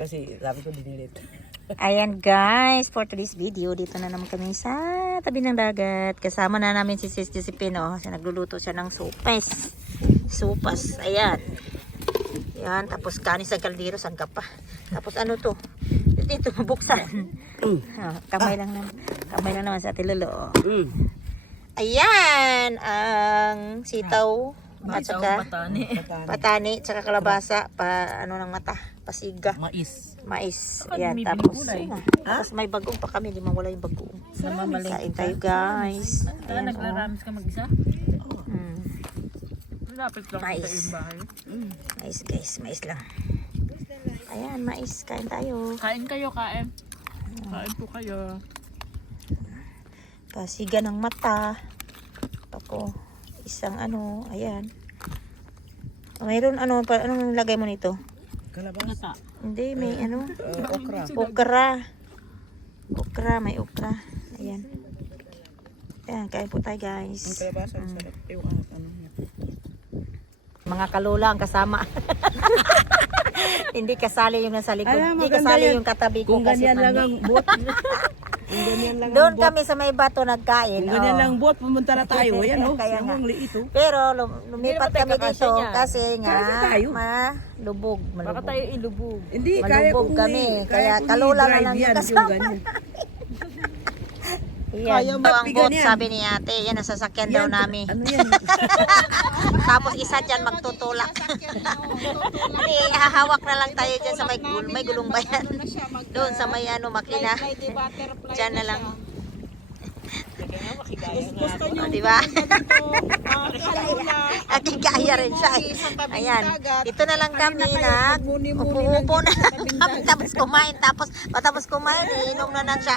Kasi sabi ko dinilit. Ayan guys, for today's video, dito na naman kami sa tabi ng dagat. Kasama na namin si Sis Josephine, oh. Siya nagluluto siya ng sopas. Sopas, ayan. Yan, tapos kanin sa kaldero, saan ka pa? Tapos ano to? Dito, buksan. Kamay lang naman sa Ate Lolo. Ayan, ang sitaw. At saka patani, tsaka kalabasa, ano ng mata, pasiga. Mais. Ayan, tapos may bagong pa kami, di mawala yung bagong. Kain tayo guys. Ayan, nagraramis ka mag-isa? Lapit lang mais. sa iyong bahay. Mais guys, mais lang. Ayan, mais, kain tayo. Kain kayo, kain. Kain po kayo. Pasiga ng mata. Ako, isang ano, ayan. Mayroon ano, anong lagay mo nito? Kalabasa. Hindi, may ano? Okra. Okra, may okra. Ayan. Ayan, kain po tayo guys. Ang kalabasa, sarap. Yung ano niya. Mga kalula ang kasama. Hindi kasali yung nasa likod. Alam, Hindi maganda kasali yan. yung katabi ko. Kung kasi ganyan lang nandun. ang buot. Kung ganyan lang Doon ang buot. kami sa may bato nagkain. Kung ganyan oh. lang ang buot, pumunta na tayo. Ayan o. Kaya nga. Ang liit o. Pero lumipat kami dito kasi nga Kaya tayo. malubog. Baka tayo ilubog. Hindi, kaya Malubog kong kami. kaya Kaya kong kalula na i-drive lang yung yan, kasama. ganyan. Yan. Kaya Ito ang magpigan boat, yan. sabi ni ate. Yan, nasasakyan daw Yan, namin. ano yan? Tapos isa dyan magtutulak. Hindi, hahawak na lang tayo dyan sa may gulong bayan. Doon sa may ano, makina. Dyan na lang. O, diba? Aking kaya rin siya. Ayan. Dito na lang kami upo-upo na. Tapos kumain. Tapos kumain, inom na siya.